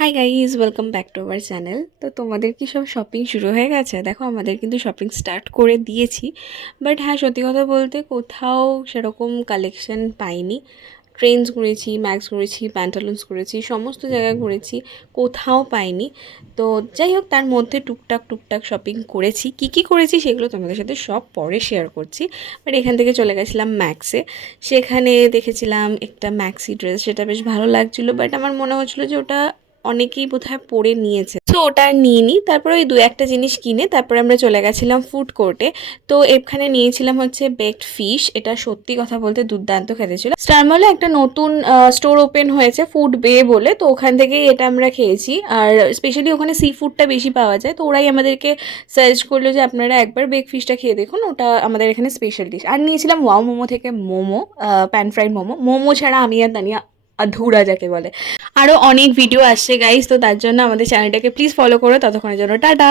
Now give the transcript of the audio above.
Hi guys, welcome back to our channel. তো তোমাদের কি সব শপিং শুরু হয়ে গেছে? দেখো, আমাদের কিন্তু শপিং স্টার্ট করে দিয়েছি। বাট হ্যাঁ, সত্যি কথা বলতে কোথাও সেরকম কালেকশন পাইনি। ট্রেন্ডস ঘুরেছি, ম্যাক্স ঘুরেছি, প্যান্টালুন্স ঘুরেছি, সমস্ত জায়গায় ঘুরেছি, কোথাও পাইনি। তো যাই হোক, তার মধ্যে টুকটাক শপিং করেছি। কি করেছি সেগুলো তোমাদের সাথে সব পরে শেয়ার করছি। বাট এখান থেকে চলে গেছিলাম ম্যাক্সে। সেখানে দেখেছিলাম একটা ম্যাক্সি ড্রেস, সেটা বেশ ভালো লাগছিলো। বাট আমার মনে হচ্ছিলো যে ওটা অনেকেই বোধহয় পরে নিয়েছে, তো ওটা আর নিইনি। তারপরে ওই দু একটা জিনিস কিনে তারপরে আমরা চলে গেছিলাম ফুড কোর্টে। তো এখানে নিয়েছিলাম হচ্ছে বেকড ফিশ। এটা সত্যি কথা বলতে দুর্দান্ত খেতে ছিল। স্টার মলে একটা নতুন স্টোর ওপেন হয়েছে, ফুড বে বলে, তো ওখান থেকেই এটা আমরা খেয়েছি। আর স্পেশালি ওখানে সি ফুডটা বেশি পাওয়া যায়, তো ওরাই আমাদেরকে সাজেস্ট করলো যে আপনারা একবার বেক ফিশটা খেয়ে দেখুন, ওটা আমাদের এখানে স্পেশাল ডিশ। আর নিয়েছিলাম ওয়াও মোমো থেকে মোমো, প্যান ফ্রাইড মোমো। মোমো ছাড়া আমি আর তানিয়া আধুরা যাকে বলে। আরও অনেক ভিডিও আসছে গাইস, তো তার জন্য আমাদের চ্যানেলটাকে প্লিজ ফলো করো। ততক্ষণের জন্য টাটা।